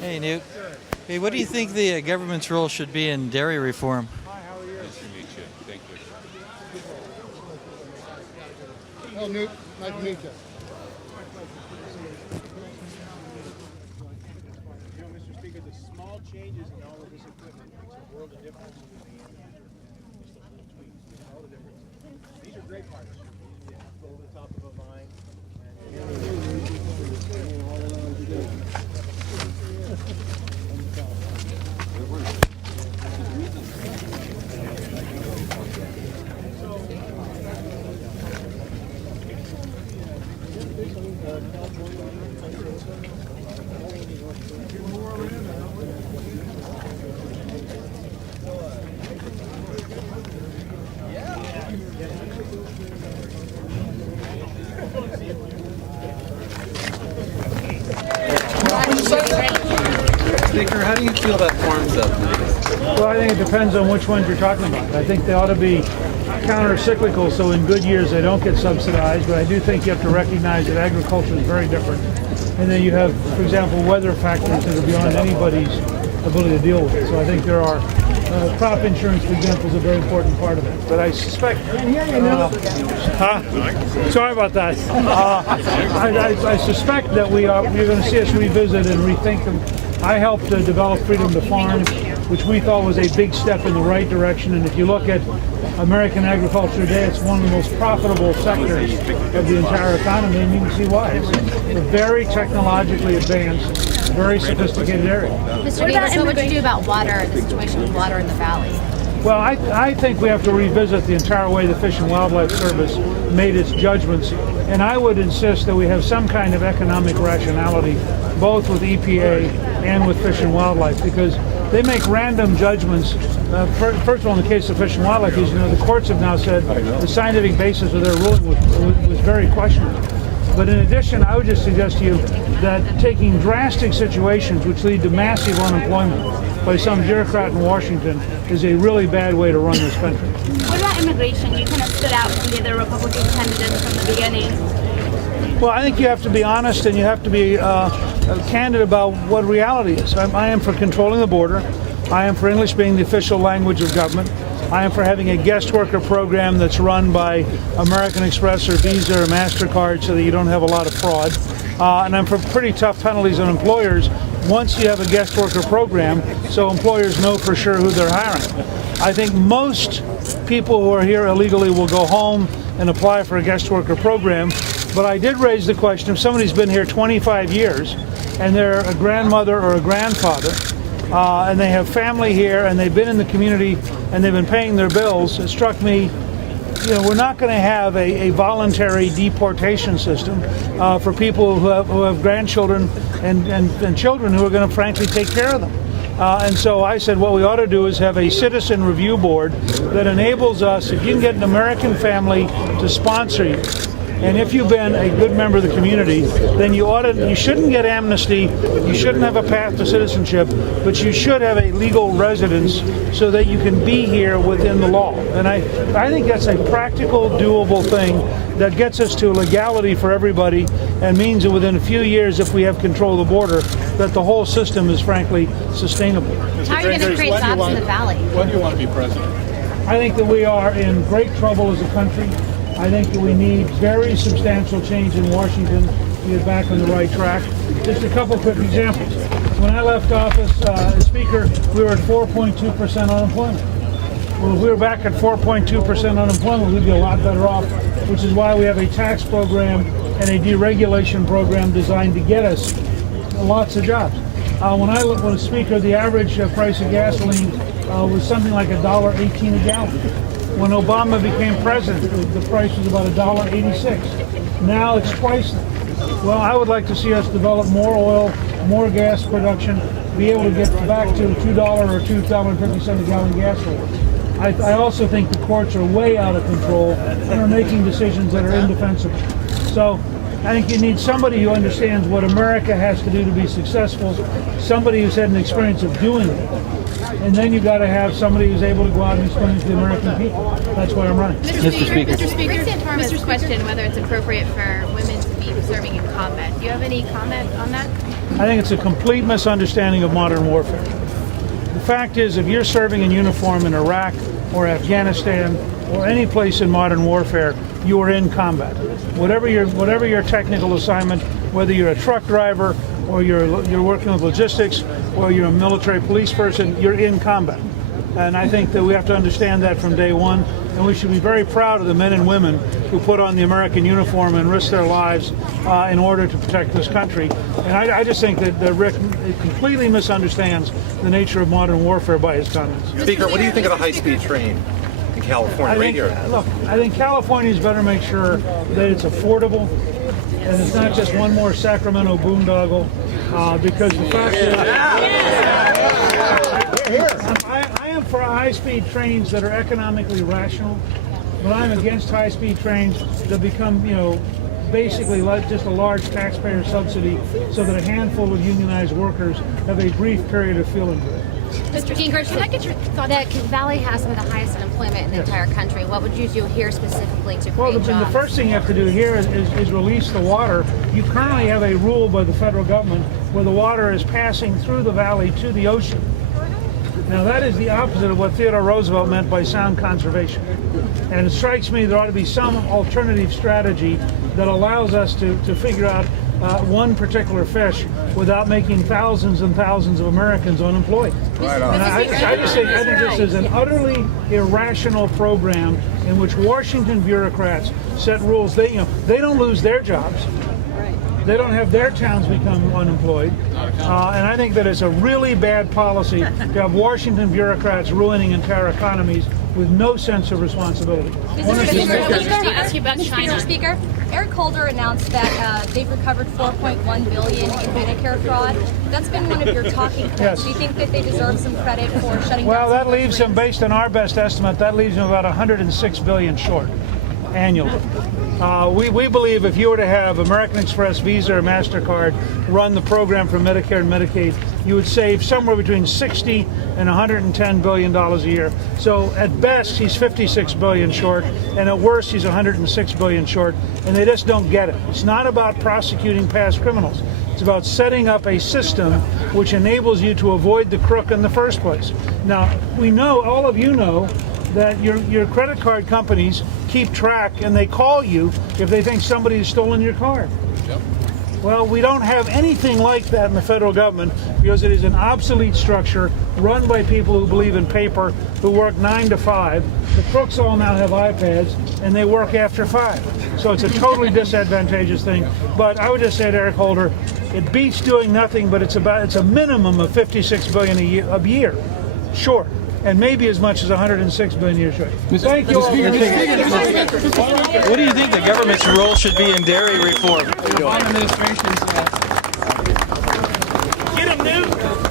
Hey, Newt. Hey, what do you think the government's role should be in dairy reform? Nice to meet you. Thank you. Hello, Newt. Nice to meet you. Mr. Speaker, the small changes in all of this equipment makes a world of difference to the end user. Just a little tweaks make all the difference. These are great parts. Go over the top of a vine. Speaker, how do you feel about farm subsidies? Well, I think it depends on which ones you're talking about. I think they ought to be counter-cyclical, so in good years they don't get subsidized, but I do think you have to recognize that agriculture is very different. And then you have, for example, weather factors that are beyond anybody's ability to deal with it. So I think there are crop insurance, for example, is a very important part of it. But I suspect... sorry about that. I suspect that you're going to see us revisit and rethink them. I helped develop Freedom to Farm, which we thought was a big step in the right direction. And if you look at American agriculture today, it's one of the most profitable sectors of the entire economy, and you can see why. It's a very technologically advanced, very sophisticated area. Mr. Gingrich, what would you do about water, the situation with water in the valley? Well, I think we have to revisit the entire way the Fish and Wildlife Service made its judgments, and I would insist that we have some kind of economic rationality, both with EPA and with Fish and Wildlife, because they make random judgments. First of all, in the case of Fish and Wildlife, as you know, the courts have now said the scientific basis of their ruling was very questionable. But in addition, I would just suggest to you that taking drastic situations which lead to massive unemployment by some bureaucrat in Washington is a really bad way to run this country. What about immigration? You kind of stood out to be the Republican candidate from the beginning. Well, I think you have to be honest and you have to be candid about what reality is. I am for controlling the border. I am for English being the official language of government. I am for having a guest worker program that's run by American Express or Visa or MasterCard so that you don't have a lot of fraud. And I'm for pretty tough penalties on employers once you have a guest worker program so employers know for sure who they're hiring. I think most people who are here illegally will go home and apply for a guest worker program. But I did raise the question, if somebody's been here 25 years and they're a grandmother or a grandfather, and they have family here and they've been in the community and they've been paying their bills, it struck me, we're not going to have a voluntary deportation system for people who have grandchildren and children who are going to frankly take care of them. And so I said what we ought to do is have a citizen review board that enables us, if you can get an American family to sponsor you, and if you've been a good member of the community, then you shouldn't get amnesty, you shouldn't have a path to citizenship, but you should have a legal residence so that you can be here within the law. And I think that's a practical, doable thing that gets us to legality for everybody and means that within a few years, if we have control of the border, that the whole system is frankly sustainable. How are you going to create jobs in the valley? When do you want to be president? I think that we are in great trouble as a country. I think that we need very substantial change in Washington to get back on the right track. Just a couple quick examples. When I left office as Speaker, we were at 4.2% unemployment. Well, if we were back at 4.2% unemployment, we'd be a lot better off, which is why we have a tax program and a deregulation program designed to get us lots of jobs. When I was Speaker, the average price of gasoline was something like $1.18 a gallon. When Obama became president, the price was about $1.86. Now it's twice that. Well, I would like to see us develop more oil, more gas production, be able to get back to $2 or $2.50 a gallon gasoline. I also think the courts are way out of control and are making decisions that are indefensible. So I think you need somebody who understands what America has to do to be successful, somebody who's had an experience of doing it. And then you've got to have somebody who's able to go out and explain to the American people. That's why I'm running. Mr. Speaker. Mr. Speaker, President Farmer's question whether it's appropriate for women to be being serving in combat. Do you have any comment on that? I think it's a complete misunderstanding of modern warfare. The fact is, if you're serving in uniform in Iraq or Afghanistan or any place in modern warfare, you are in combat. Whatever your technical assignment, whether you're a truck driver or you're working with logistics or you're a military police person, you're in combat. And I think that we have to understand that from day one, and we should be very proud of the men and women who put on the American uniform and risk their lives in order to protect this country. And I just think that Rick completely misunderstands the nature of modern warfare by his comments. Speaker, what do you think of the high-speed train in California, right here? Look, I think Californians better make sure that it's affordable and it's not just one more Sacramento boondoggle, because the fact is, I am for high-speed trains that are economically rational, but I'm against high-speed trains that become, basically like just a large taxpayer subsidy so that a handful of unionized workers have a brief period of feeling good. Mr. Gingrich, can I get your thought? The Valley has some of the highest unemployment in the entire country. What would you do here specifically to create jobs? The first thing you have to do here is release the water. You currently have a rule by the federal government where the water is passing through the valley to the ocean. Now that is the opposite of what Theodore Roosevelt meant by sound conservation. And it strikes me there ought to be some alternative strategy that allows us to figure out one particular fish without making thousands and thousands of Americans unemployed. Right on. And I just think this is an utterly irrational program in which Washington bureaucrats set rules. They don't lose their jobs. They don't have their towns become unemployed. And I think that it's a really bad policy to have Washington bureaucrats ruining entire economies with no sense of responsibility. Ask you about China. Speaker, Eric Holder announced that they've recovered $4.1 billion in Medicare fraud. That's been one of your talking points. Yes. Do you think that they deserve some credit for shutting Well, down? that leaves them, based on our best estimate, that leaves them about $106 billion short annually. We believe if you were to have American Express, Visa, or MasterCard run the program for Medicare and Medicaid, you would save somewhere between $60 and $110 billion a year. So at best, he's $56 billion short, and at worst, he's $106 billion short, and they just don't get it. It's not about prosecuting past criminals. It's about setting up a system which enables you to avoid the crook in the first place. Now, we know, all of you know, that your credit card companies keep track and they call you if they think somebody has stolen your card. Yep. Well, we don't have anything like that in the federal government because it is an obsolete structure run by people who believe in paper, who work 9 to 5. The crooks all now have iPads and they work after 5. So it's a totally disadvantageous thing. But I would just say to Eric Holder, it beats doing nothing, but it's a minimum of $56 billion a year short. And maybe as much as $106 billion a year short. Thank you all. What do you think the government's role should be in dairy reform? Administration's Get him, Newt!